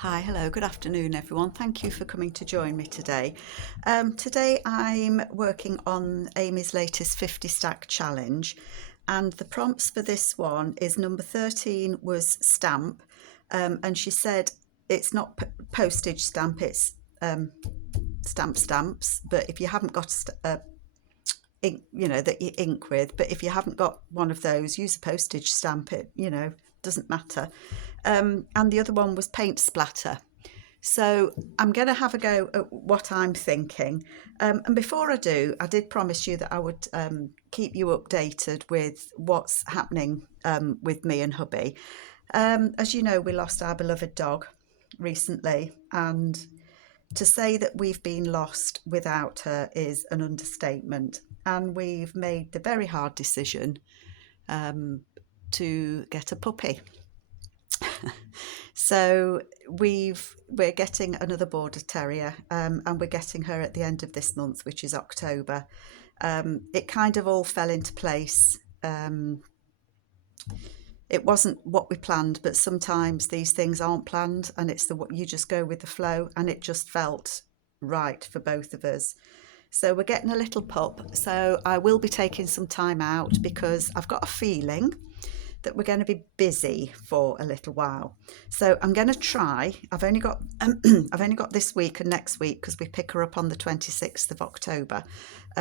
Hi, hello, good afternoon everyone. Thank you for coming to join me today. Today I'm working on Amy's latest 50 stack challenge, and the prompts for this one is number 13 was stamp, and she said it's not postage stamp, it's stamps, but if you haven't got ink, that you ink with, but if you haven't got one of those, use a postage stamp. It doesn't matter. And the other one was paint splatter. So I'm going to have a go at what I'm thinking. And before I do, I did promise you that I would keep you updated with what's happening with me and hubby. As you know, we lost our beloved dog recently, and to say that we've been lost without her is an understatement. And we've made the very hard decision to get a puppy. So we're getting another border terrier, and we're getting her at the end of this month, which is October. It kind of all fell into place. It wasn't what we planned, but sometimes these things aren't planned, and it's what you just go with the flow, and it just felt right for both of us. So we're getting a little pup. So I will be taking some time out because I've got a feeling that we're going to be busy for a little while. So I'm going to try. I've only got this week and next week because we pick her up on the 26th of October.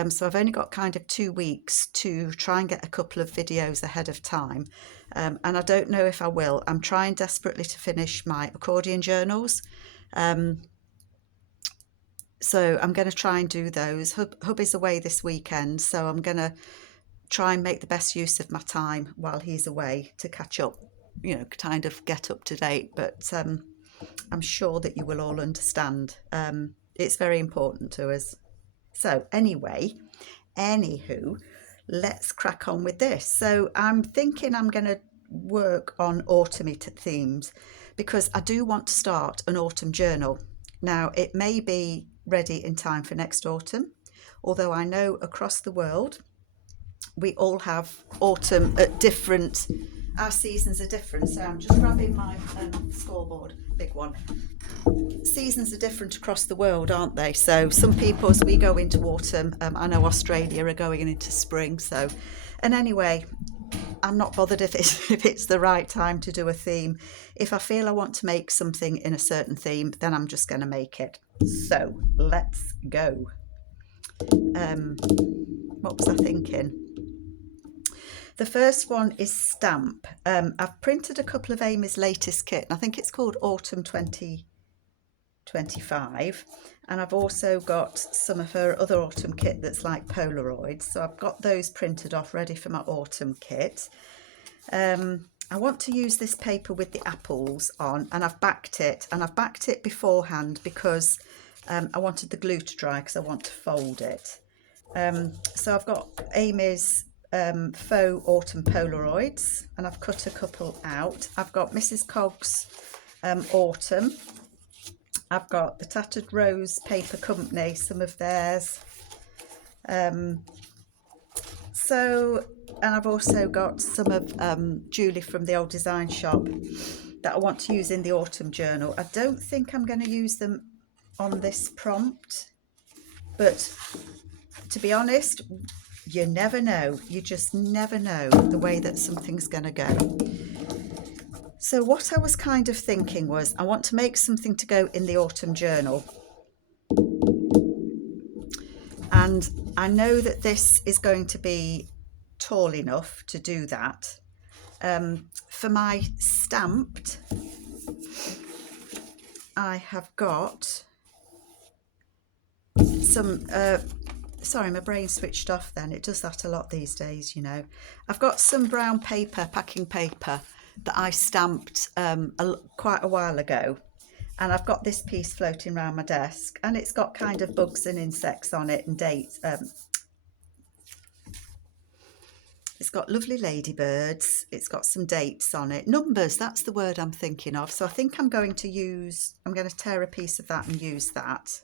So I've only got kind of 2 weeks to try and get a couple of videos ahead of time. And I don't know if I will. I'm trying desperately to finish my accordion journals. So I'm going to try and do those. Hubby's away this weekend, so I'm going to try and make the best use of my time while he's away to catch up, kind of get up to date. But I'm sure that you will all understand. It's very important to us. So anywho, let's crack on with this. So I'm thinking I'm going to work on autumn themes because I do want to start an autumn journal. Now, it may be ready in time for next autumn, although I know across the world we all have autumn at different, our seasons are different. So I'm just grabbing my scoreboard, big one. Seasons are different across the world, aren't they? So some people, as we go into autumn, I know Australia are going into spring. So, and anyway, I'm not bothered if it's the right time to do a theme. If I feel I want to make something in a certain theme, then I'm just going to make it. So let's go. What was I thinking? The first one is stamp. I've printed a couple of Amy's latest kit, and I think it's called Autumn 2025. And I've also got some of her other autumn kit that's like polaroids. So I've got those printed off ready for my autumn kit. I want to use this paper with the apples on, and I've backed it. And I've backed it beforehand because I wanted the glue to dry because I want to fold it. So I've got Amy's faux autumn polaroids, and I've cut a couple out. I've got Mrs. Cogg's autumn. I've got the Tattered Rose Paper Company, some of theirs. And I've also got some of Julie from the Old Design Shop that I want to use in the autumn journal. I don't think I'm going to use them on this prompt, but to be honest, you never know. You just never know the way that something's going to go. So what I was kind of thinking was I want to make something to go in the autumn journal. And I know that this is going to be tall enough to do that. For my stamped, I have got some... sorry, my brain switched off then. It does that a lot these days, I've got some brown paper, packing paper, that I stamped quite a while ago. And I've got this piece floating around my desk, and it's got kind of bugs and insects on it and dates. It's got lovely ladybirds. It's got some dates on it. Numbers, that's the word I'm thinking of. So I think I'm going to tear a piece of that and use that.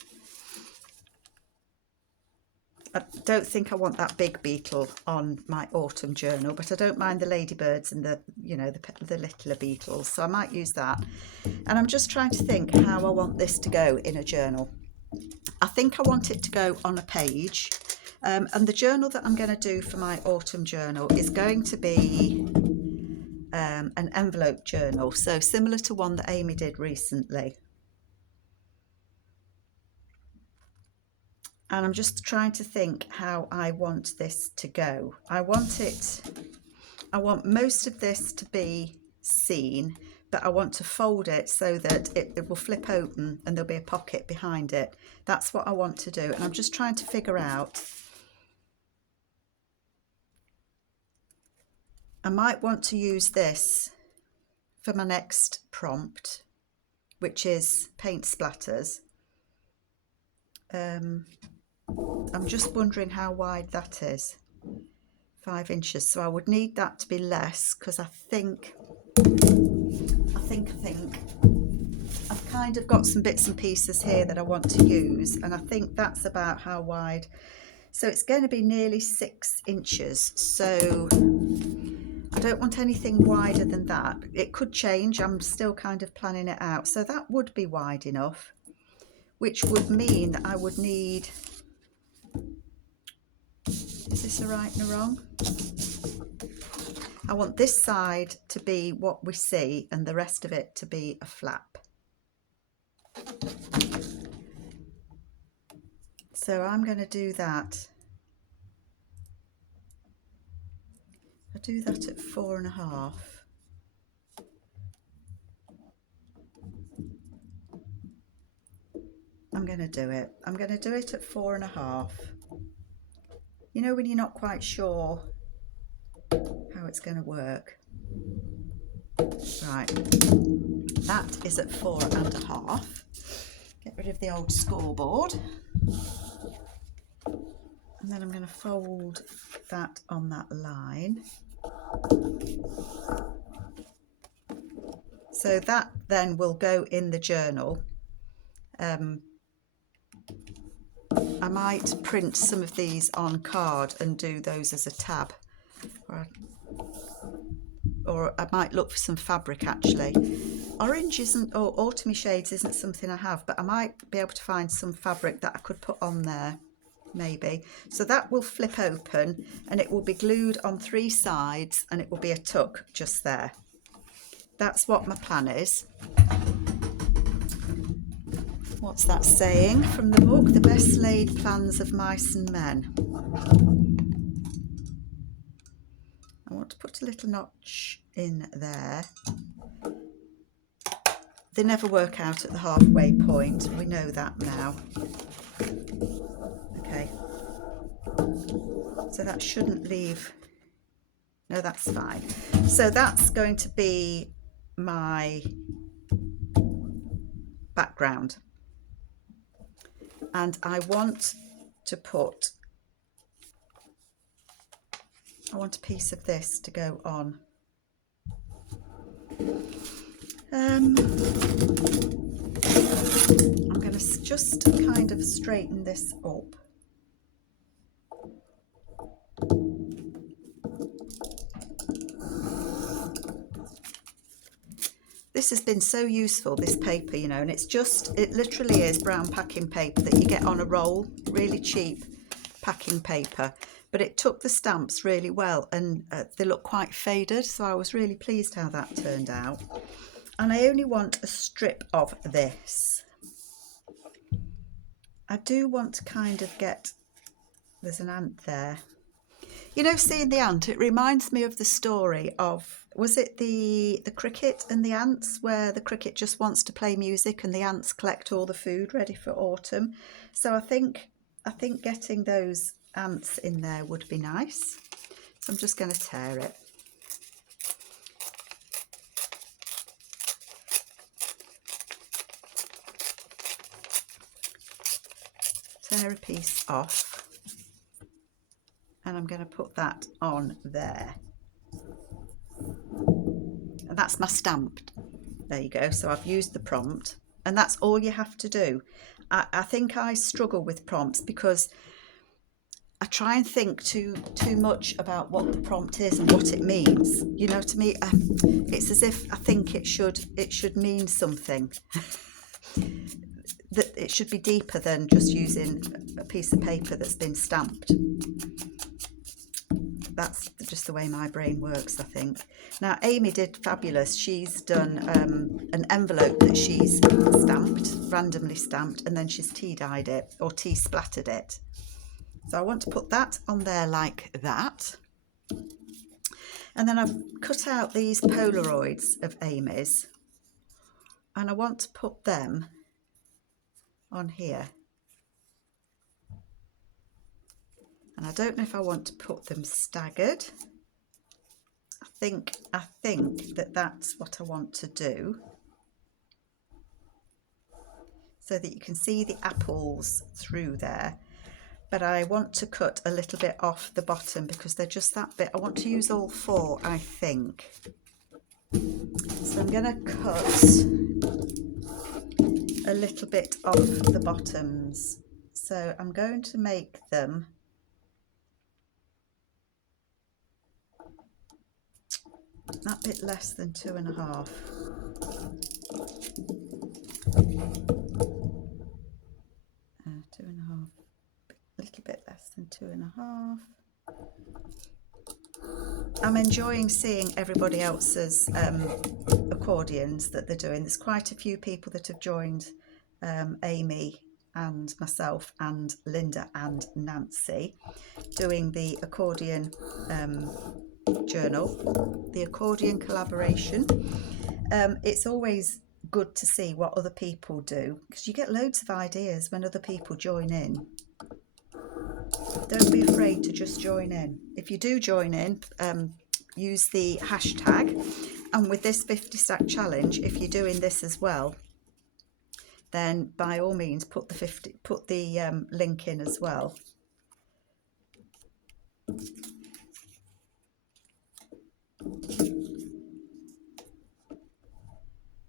I don't think I want that big beetle on my autumn journal, but I don't mind the ladybirds and the, you know, the littler beetles, so I might use that. And I'm just trying to think how I want this to go in a journal. I think I want it to go on a page, and the journal that I'm going to do for my autumn journal is going to be an envelope journal, so similar to one that Amy did recently. And I'm just trying to think how I want this to go. I want most of this to be seen, but I want to fold it so that it will flip open and there'll be a pocket behind it. That's what I want to do. And I'm just trying to figure out, I might want to use this for my next prompt, which is paint splatters. I'm just wondering how wide that is. 5 inches, so I would need that to be less, because I think I've kind of got some bits and pieces here that I want to use, and I think that's about how wide. So it's going to be nearly 6 inches, so I don't want anything wider than that. It could change, I'm still kind of planning it out. So that would be wide enough, which would mean that I would need, is this a right and a wrong? I want this side to be what we see and the rest of it to be a flap. So I'm going to do that. I'll do that at 4.5. I'm going to do it. I'm going to do it at 4.5. You know when you're not quite sure how it's going to work. Right, that is at 4.5. Get rid of the old scoreboard. And then I'm going to fold that on that line. So that then will go in the journal. I might print some of these on card and do those as a tab. Or I might look for some fabric actually. Orange isn't, or autumny shades isn't something I have, but I might be able to find some fabric that I could put on there, maybe. So that will flip open and it will be glued on 3 sides and it will be a tuck just there. That's what my plan is. What's that saying from the book? The best laid plans of mice and men. I want to put a little notch in there. They never work out at the halfway point. We know that now. Okay. So that shouldn't leave. No, that's fine. So that's going to be my background. And I want to put, I want a piece of this to go on. I'm going to just kind of straighten this up. This has been so useful, this paper, you know, and it's just, it literally is brown packing paper that you get on a roll, really cheap packing paper, but it took the stamps really well and they look quite faded, so I was really pleased how that turned out. And I only want a strip of this. I do want to kind of get, there's an ant there. You know, seeing the ant, it reminds me of the story of, was it the cricket and the ants, where the cricket just wants to play music and the ants collect all the food ready for autumn. So I think getting those ants in there would be nice. So I'm just going to tear it. Tear a piece off. And I'm going to put that on there. And that's my stamped. There you go. So I've used the prompt, and that's all you have to do. I think I struggle with prompts because I try and think too much about what the prompt is and what it means. You know, to me, it's as if I think it should mean something. That it should be deeper than just using a piece of paper that's been stamped. That's just the way my brain works, I think. Now, Amy did fabulous. She's done an envelope that she's stamped, randomly stamped, and then she's tea dyed it or tea splattered it. So I want to put that on there like that. And then I've cut out these Polaroids of Amy's, and I want to put them on here. And I don't know if I want to put them staggered. I think that that's what I want to do, so that you can see the apples through there. But I want to cut a little bit off the bottom because they're just that bit. I want to use all four, I think. So I'm going to cut a little bit off the bottoms. So I'm going to make them that bit less than 2.5. A little bit less than 2.5. I'm enjoying seeing everybody else's accordions that they're doing. There's quite a few people that have joined Amy and myself and Linda and Nancy doing the accordion journal, the accordion collaboration. It's always good to see what other people do, because you get loads of ideas when other people join in. Don't be afraid to just join in. If you do join in, use the hashtag. And with this 50 stack challenge, if you're doing this as well, then by all means put the link in as well.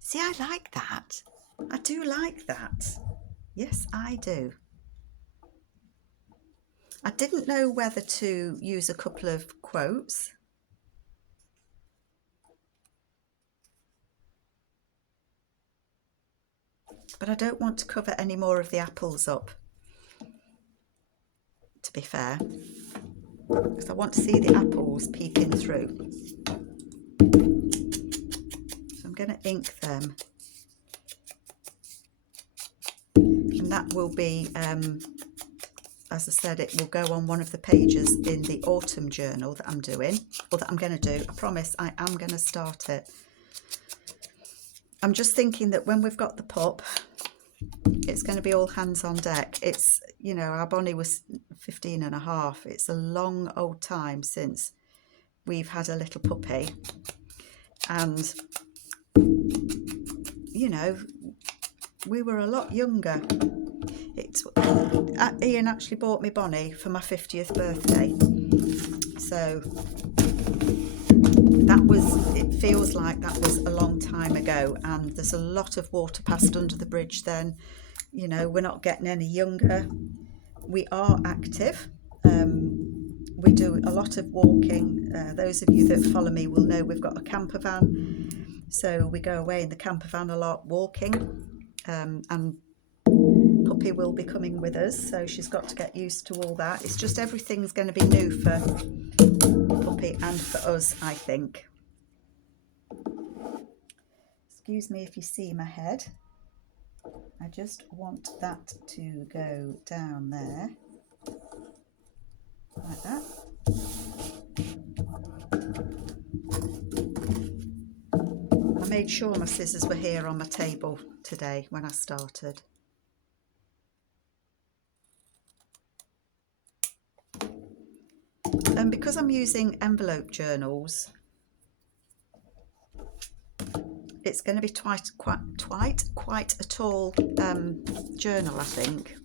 See, I like that. I do like that. Yes, I do. I didn't know whether to use a couple of quotes. But I don't want to cover any more of the apples up, to be fair, because I want to see the apples peeping through. So I'm going to ink them. And that will be, as I said, it will go on one of the pages in the autumn journal that I'm doing, or that I'm going to do. I promise I am going to start it. I'm just thinking that when we've got the pup, it's going to be all hands on deck. It's, you know, our Bonnie was 15.5. It's a long old time since we've had a little puppy. And, you know, we were a lot younger. Ian actually bought me Bonnie for my 50th birthday. So it feels like that was a long time ago, and there's a lot of water passed under the bridge then. You know, we're not getting any younger. We are active. We do a lot of walking. Those of you that follow me will know we've got a camper van. So we go away in the camper van a lot walking. And Puppy will be coming with us, so she's got to get used to all that. It's just everything's going to be new for Puppy and for us, I think. Excuse me if you see my head. I just want that to go down there, like that. I made sure my scissors were here on my table today when I started. And because I'm using envelope journals, it's going to be quite a tall journal, I think.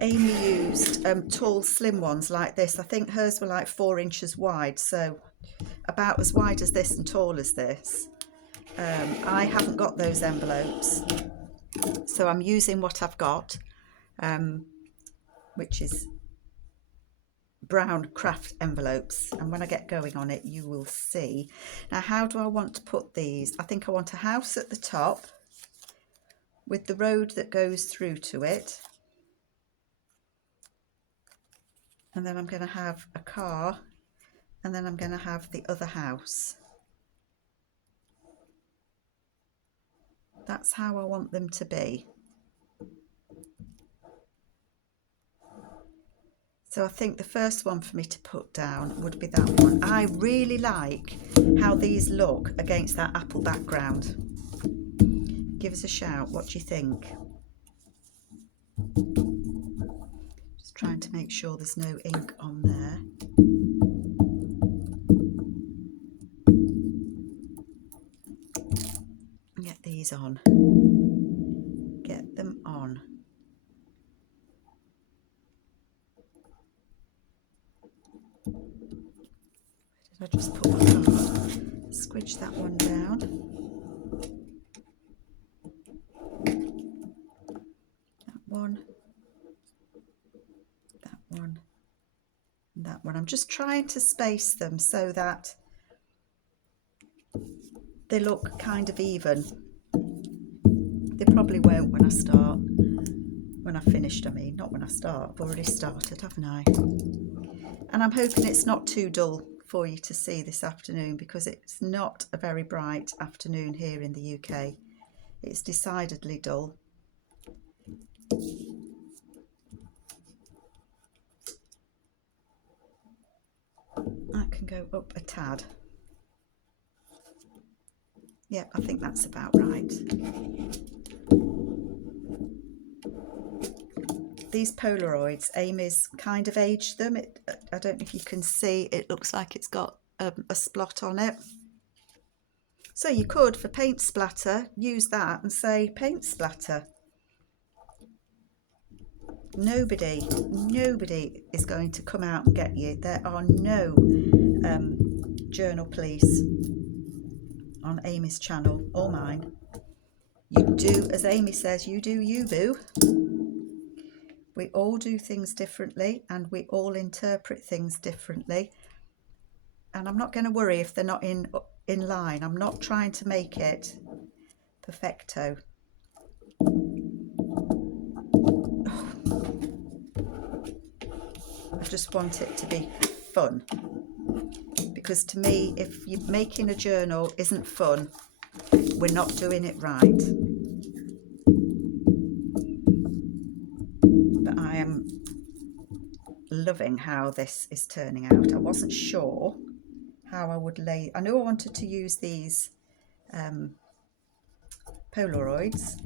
Amy used tall, slim ones like this. I think hers were like 4 inches wide, so about as wide as this and tall as this. I haven't got those envelopes. So I'm using what I've got, which is brown craft envelopes, and when I get going on it you will see. Now, how do I want to put these? I think I want a house at the top with the road that goes through to it, and then I'm going to have a car, and then I'm going to have the other house. That's how I want them to be. So I think the first one for me to put down would be that one. I really like how these look against that apple background. Give us a shout, what do you think? Just trying to make sure there's no ink on there. Get these on. Get them on. Did I just put my card? Squidge that one down. That one. That one. And that one. I'm just trying to space them so that they look kind of even. They probably won't when I start. When I've finished, I mean, not when I start. I've already started, haven't I? And I'm hoping it's not too dull for you to see this afternoon, because it's not a very bright afternoon here in the UK. It's decidedly dull. I can go up a tad. Yeah, I think that's about right. These Polaroids, Amy's kind of aged them. I don't know if you can see, it looks like it's got a splot on it. So you could, for paint splatter, use that and say paint splatter. Nobody is going to come out and get you. There are no journal police on Amy's channel or mine. You do, as Amy says, you do you, boo. We all do things differently and we all interpret things differently. And I'm not going to worry if they're not in line. I'm not trying to make it perfecto. I just want it to be fun. Because to me, if you're making a journal isn't fun, we're not doing it right. But I am loving how this is turning out. I wasn't sure how I would lay. I knew I wanted to use these Polaroids,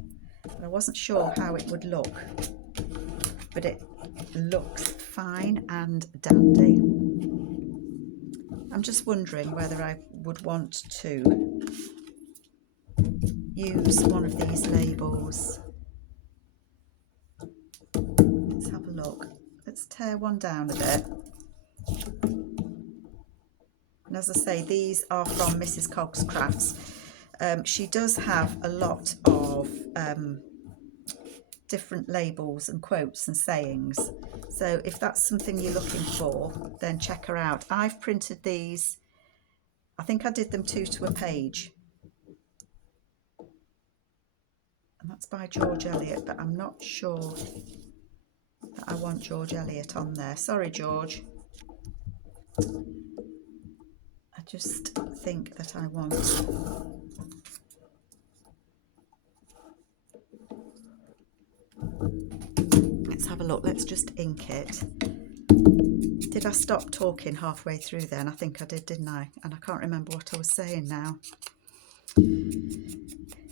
but I wasn't sure how it would look. But it looks fine and dandy. I'm just wondering whether I would want to use one of these labels. Let's have a look. Let's tear one down a bit. And as I say, these are from Mrs. Cogg's Crafts. She does have a lot of different labels and quotes and sayings. So if that's something you're looking for, then check her out. I've printed these. I think I did them 2 to a page. And that's by George Eliot, but I'm not sure that I want George Eliot on there. Sorry, George. I just think that I want... Let's have a look. Let's just ink it. Did I stop talking halfway through then? I think I did, didn't I? And I can't remember what I was saying now.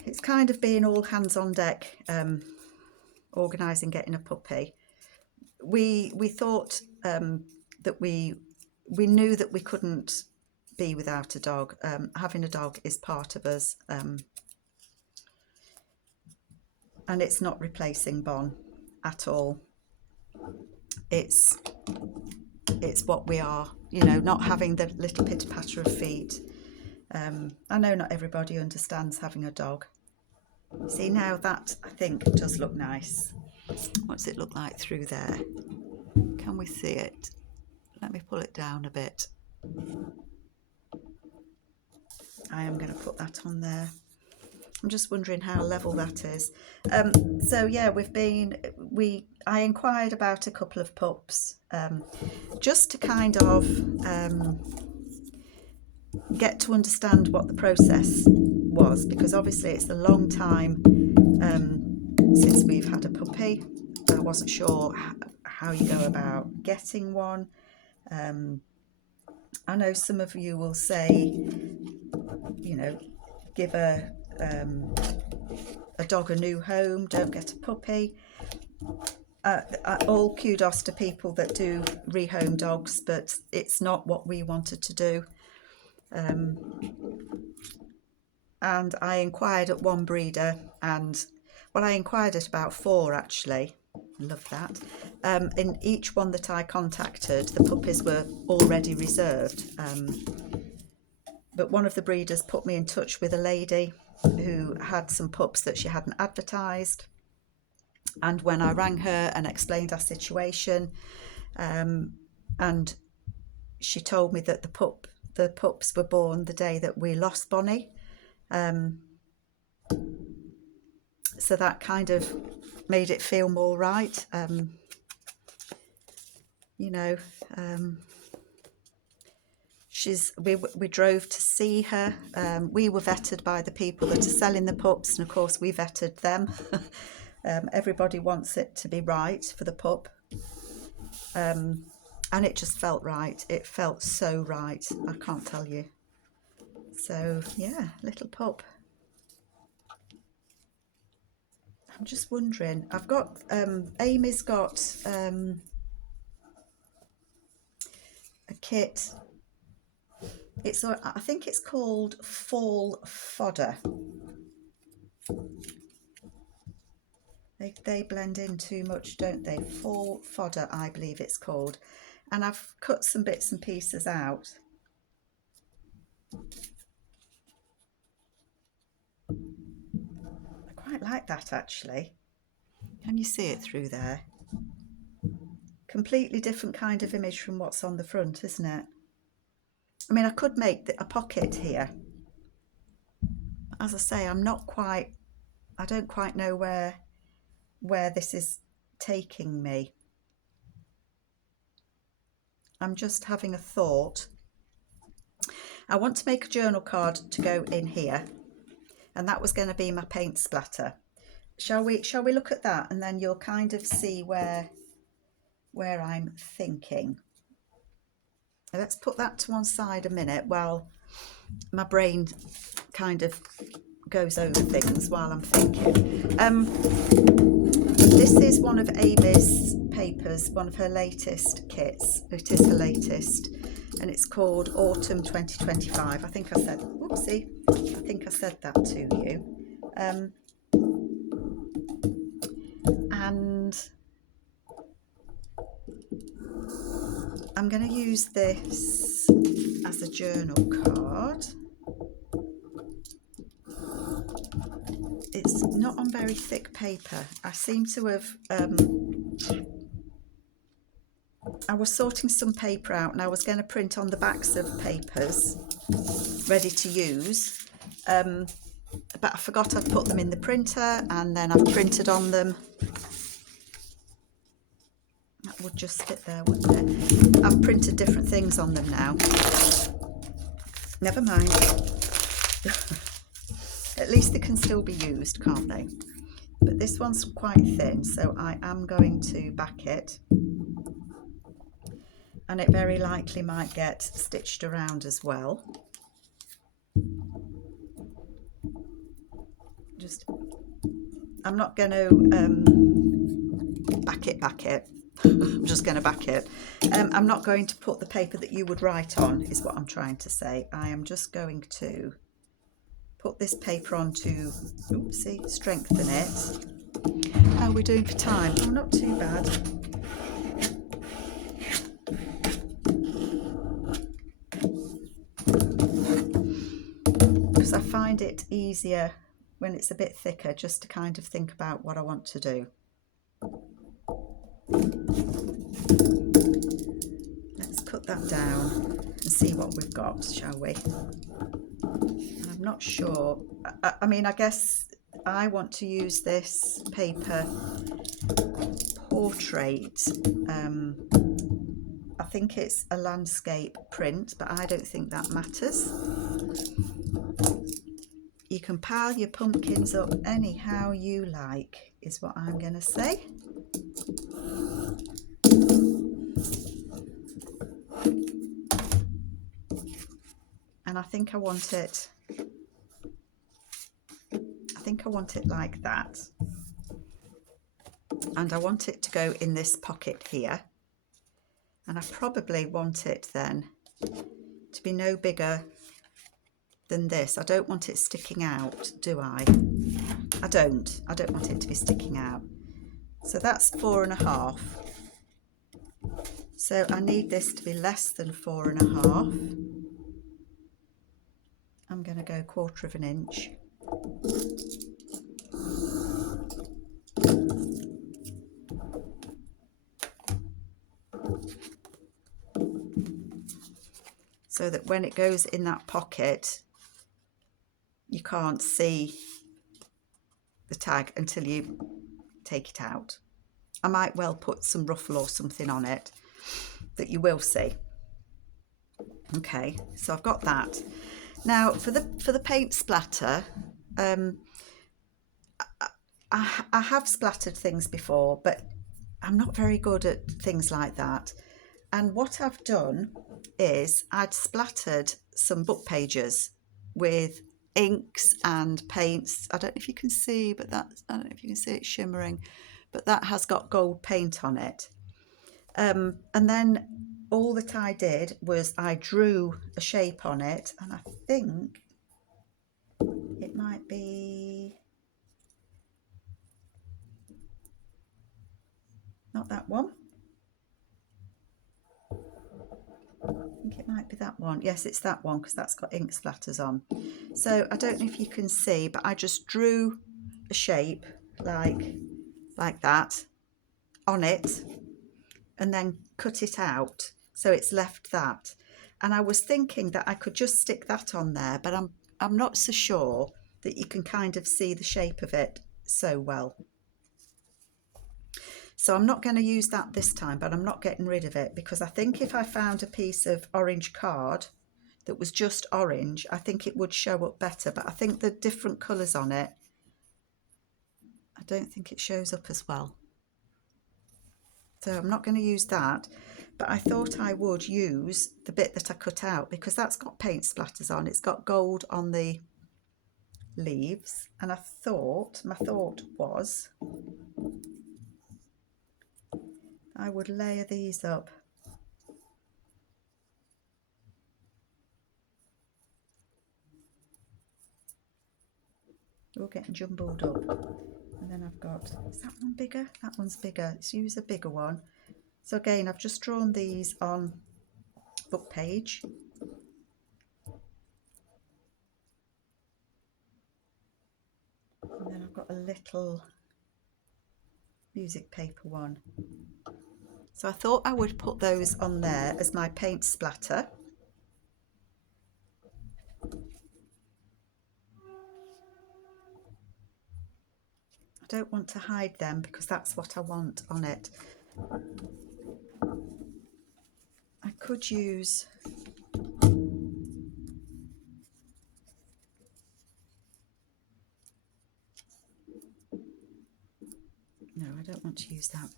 It's kind of being all hands on deck, organising getting a puppy. We thought that we knew that we couldn't be without a dog. Having a dog is part of us, and it's not replacing Bon at all. It's what we are, you know, not having the little pitter patter of feet. I know not everybody understands having a dog, See, now that I think does look nice. What does it look like through there? Can we see it? Let me pull it down a bit. I am going to put that on there. I'm just wondering how level that is. So yeah, I inquired about a couple of pups, just to kind of get to understand what the process was, because obviously it's a long time since we've had a puppy. I wasn't sure how you go about getting one. I know some of you will say, you know, give a dog a new home, don't get a puppy. All kudos to people that do rehome dogs, but it's not what we wanted to do. And I inquired at one breeder, and well, I inquired at about 4 actually. Love that. In each one that I contacted, the puppies were already reserved. But one of the breeders put me in touch with a lady who had some pups that she hadn't advertised. And when I rang her and explained our situation, and she told me that the pups were born the day that we lost Bonnie. So that kind of made it feel more right. You know, we drove to see her. We were vetted by the people that are selling the pups, and of course we vetted them. Everybody wants it to be right for the pup. And it just felt right. It felt so right. I can't tell you. So yeah, little pup. I'm just wondering, I've got, Amy's got a kit. I think it's called Fall Fodder. They blend in too much, don't they? Fall Fodder, I believe it's called. And I've cut some bits and pieces out. I quite like that actually. Can you see it through there? Completely different kind of image from what's on the front, isn't it? I mean, I could make a pocket here. As I say, I don't quite know where this is taking me. I'm just having a thought. I want to make a journal card to go in here, and that was going to be my paint splatter. Shall we look at that, and then you'll kind of see where I'm thinking. Let's put that to one side a minute while my brain kind of goes over things while I'm thinking. This is one of Amy's papers, one of her latest kits. It is her latest, and it's called Autumn 2025. I think I said that to you. And I'm going to use this as a journal card. It's not on very thick paper. I seem to have, I was sorting some paper out, and I was going to print on the backs of papers ready to use, but I forgot I'd put them in the printer, and then I've printed on them. That would just fit there, wouldn't it? I've printed different things on them now. Never mind. At least they can still be used, can't they? But this one's quite thin, so I am going to back it. And it very likely might get stitched around as well. I'm not going to back it. I'm just going to back it. I'm not going to put the paper that you would write on, is what I'm trying to say. I am just going to put this paper on to, oopsie, strengthen it. How are we doing for time? Oh, not too bad. Because I find it easier when it's a bit thicker, just to kind of think about what I want to do. Let's cut that down and see what we've got, shall we? And I'm not sure. I mean, I guess I want to use this paper portrait. I think it's a landscape print, but I don't think that matters. You can pile your pumpkins up anyhow you like, is what I'm going to say. And I think I want it like that. And I want it to go in this pocket here. And I probably want it then to be no bigger than this. I don't want it sticking out, do I? I don't want it to be sticking out. So that's 4.5. So I need this to be less than 4.5. I'm going to go 1/4 of an inch. So that when it goes in that pocket, you can't see the tag until you take it out. I might well put some ruffle or something on it that you will see. Okay, so I've got that. Now for the paint splatter, I have splattered things before, but I'm not very good at things like that. And what I've done is I'd splattered some book pages with inks and paints. I don't know if you can see, but I don't know if you can see it shimmering, but that has got gold paint on it. And then all that I did was I drew a shape on it, and I think it might be not that one. I think it might be that one. Yes, it's that one, because that's got ink splatters on. So I don't know if you can see, but I just drew a shape like that on it and then cut it out, so it's left that. And I was thinking that I could just stick that on there, but I'm not so sure that you can kind of see the shape of it so well. So I'm not going to use that this time, but I'm not getting rid of it, because I think if I found a piece of orange card that was just orange, I think it would show up better. But I think the different colours on it, I don't think it shows up as well. So I'm not going to use that, but I thought I would use the bit that I cut out, because that's got paint splatters on. It's got gold on the leaves, and my thought was I would layer these up. They're all getting jumbled up. And then I've got, is that one bigger? That one's bigger. Let's use a bigger one. So again, I've just drawn these on book page. And then I've got a little music paper one. So I thought I would put those on there as my paint splatter. I don't want to hide them, because that's what I want on it. I could use no, I don't want to use that.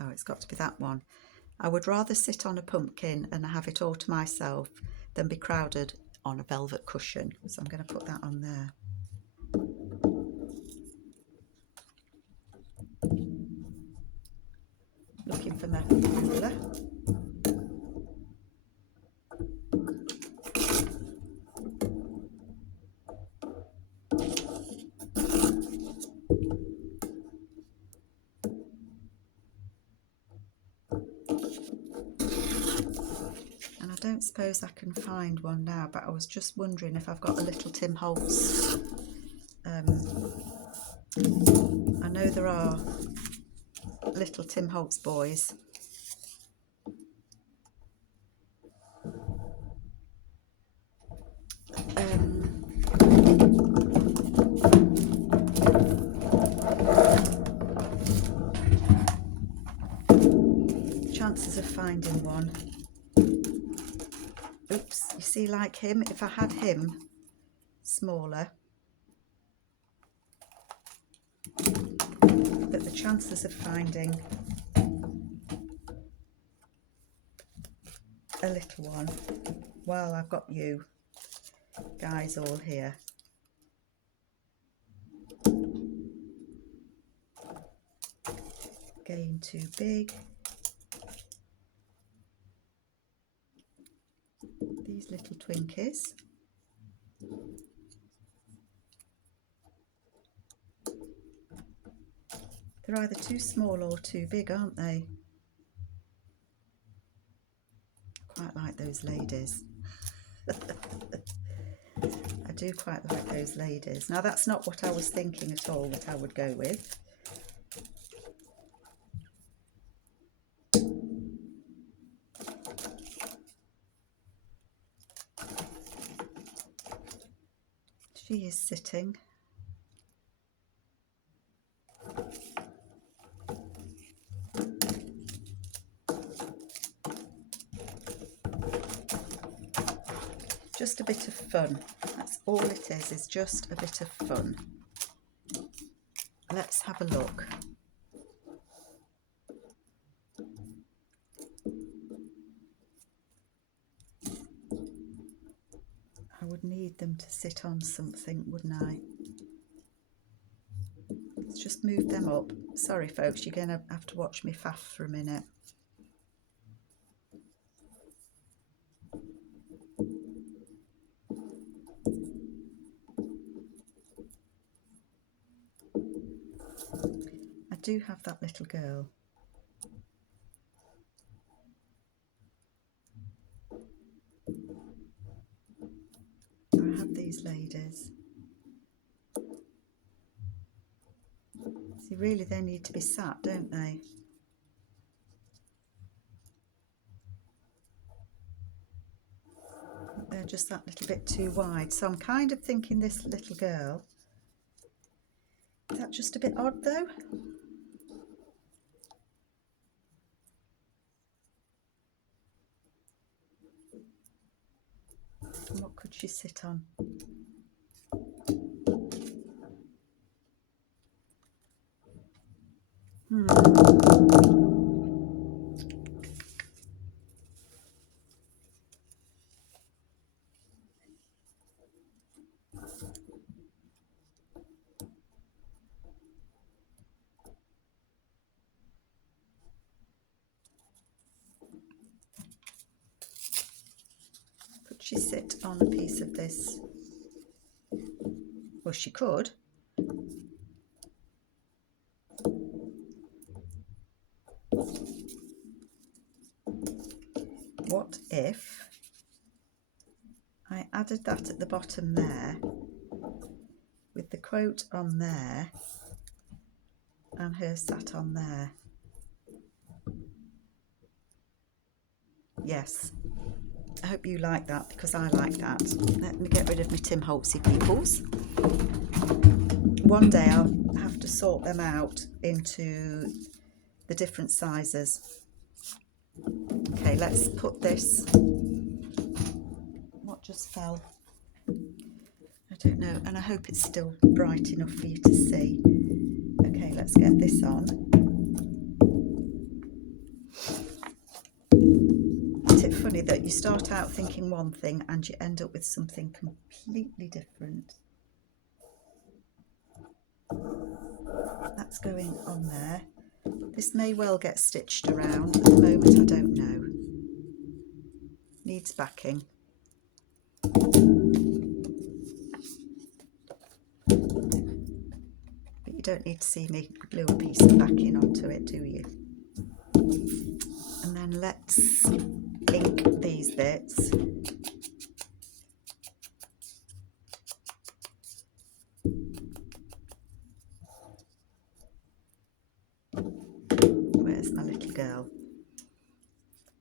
Oh, it's got to be that one. I would rather sit on a pumpkin and have it all to myself than be crowded on a velvet cushion. So I'm going to put that on there. Looking for my ruler. suppose I can find one now, but I was just wondering if I've got a little Tim Holtz. I know there are little Tim Holtz boys. Chances of finding one. Oops, you see, like him, if I had him smaller, but the chances of finding a little one, well, I've got you guys all here. Getting too big. These little Twinkies. They're either too small or too big, aren't they? Quite like those ladies. I do quite like those ladies. Now, that's not what I was thinking at all that I would go with. She is sitting. Just a bit of fun. That's all it is just a bit of fun. Let's have a look. I would need them to sit on something, wouldn't I? Let's just move them up. Sorry folks, you're going to have to watch me faff for a minute. I do have that little girl. I have these ladies. See, really they need to be sat, don't they? They're just that little bit too wide. So I'm kind of thinking this little girl. Is that just a bit odd though? What could she sit on? Could she sit on a piece of this? Well, she could. What if I added that at the bottom there with the quote on there and her sat on there? Yes, I hope you like that because I like that. Let me get rid of my Tim Holtzy peoples. One day I'll have to sort them out into the different sizes. Okay, let's put this. What just fell? I don't know, and I hope it's still bright enough for you to see. Okay, let's get this on. Isn't it funny that you start out thinking one thing and you end up with something completely different? That's going on there. This may well get stitched around. At the moment, I don't know. Needs backing. But you don't need to see me glue a piece of backing onto it, do you? And then let's ink these bits. Where's my little girl?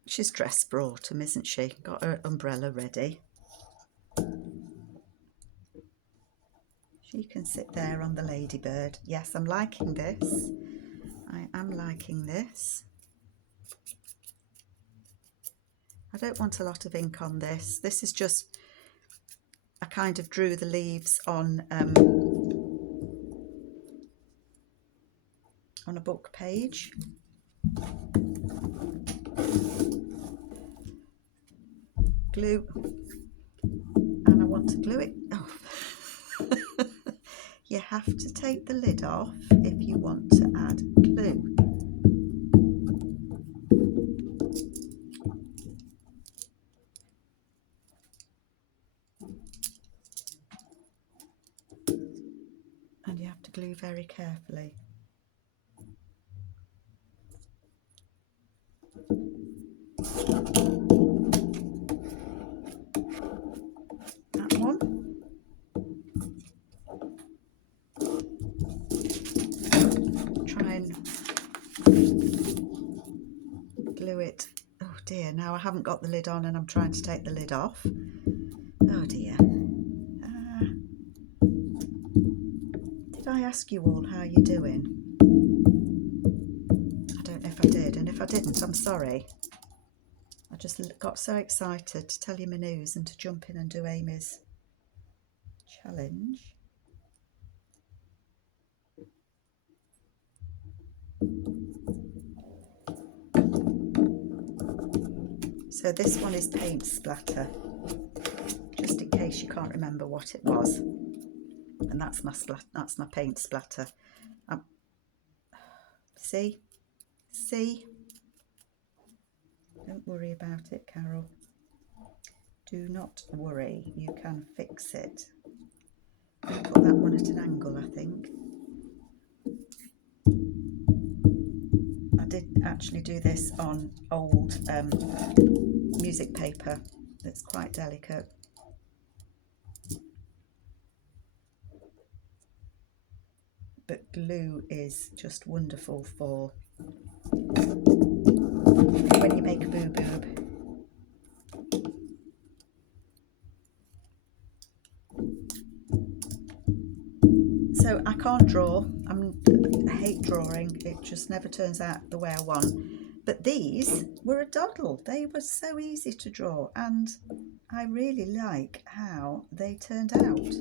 She's dressed for autumn, isn't she? Got her umbrella ready. She can sit there on the ladybird. Yes, I'm liking this. I am liking this. I don't want a lot of ink on this. This is just, I kind of drew the leaves on a book page. Glue, and I want to glue it. Oh. You have to take the lid off if you want to add glue. And you have to glue very carefully. That one. Try and glue it. Oh dear, now I haven't got the lid on and I'm trying to take the lid off. Oh dear. Did I ask you all how you're doing? I don't know if I did, and if I didn't, I'm sorry. I just got so excited to tell you my news and to jump in and do Amy's challenge. So this one is paint splatter, just in case you can't remember what it was. And that's my paint splatter. See? Don't worry about it, Carol. Do not worry, you can fix it. I'll put that one at an angle, I think. I did actually do this on old music paper that's quite delicate. But glue is just wonderful for when you make a boo-boob. So I can't draw. I hate drawing. It just never turns out the way I want. But these were a doddle. They were so easy to draw, and I really like how they turned out.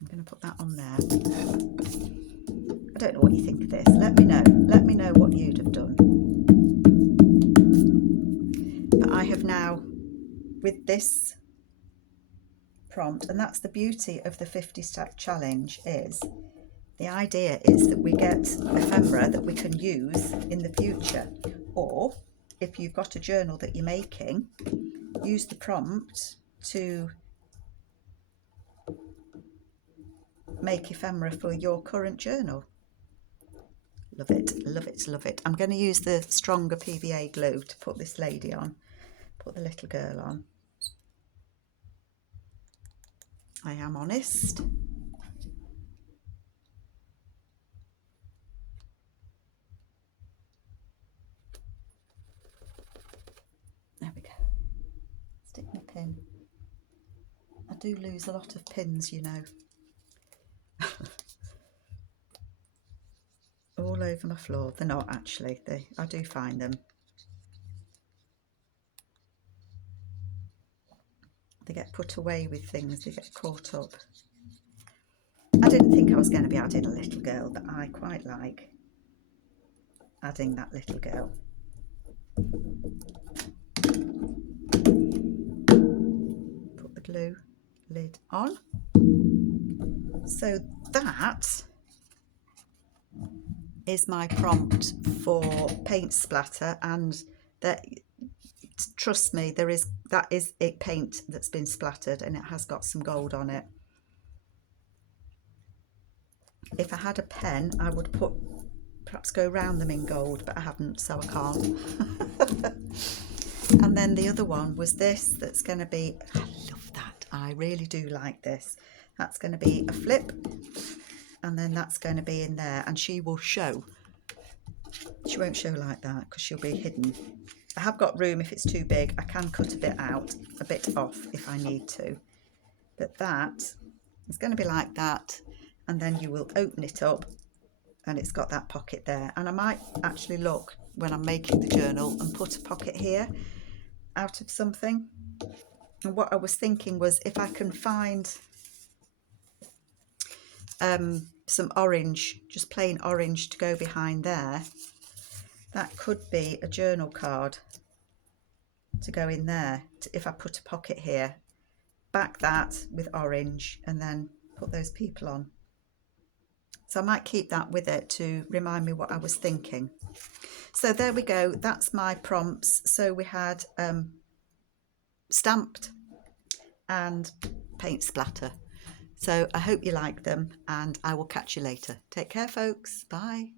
I'm going to put that on there. I don't know what you think of this. Let me know. Let me know what you'd have done. But I have now, with this prompt, and that's the beauty of the 50 stack challenge, is the idea is that we get ephemera that we can use in the future, or if you've got a journal that you're making, use the prompt to make ephemera for your current journal. Love it, love it, love it. I'm going to use the stronger PVA glue to put this lady on, put the little girl on. I am honest. There we go. Stick my pin. I do lose a lot of pins, you know. All over my floor. They're not actually. I do find them. They get put away with things. They get caught up. I didn't think I was going to be adding a little girl, but I quite like adding that little girl. Put the glue lid on. So that is my prompt for paint splatter, and that, trust me, that is it, paint that's been splattered, and it has got some gold on it. if I had a pen, I would perhaps go round them in gold, but I haven't, so I can't. And then the other one was this, that's going to be, I love that, I really do like this. That's going to be a flip, and then that's going to be in there, and she will show. She won't show like that because she'll be hidden. I have got room if it's too big. I can cut a bit out, a bit off if I need to. But that is going to be like that, and then you will open it up and it's got that pocket there. And I might actually look when I'm making the journal and put a pocket here out of something. And what I was thinking was, if I can find some orange, just plain orange, to go behind there, that could be a journal card to go in there. If I put a pocket here, back that with orange, and then put those people on. So I might keep that with it to remind me what I was thinking. So there we go, that's my prompts. So we had stamped and paint splatter. So I hope you like them, and I will catch you later. Take care, folks. Bye.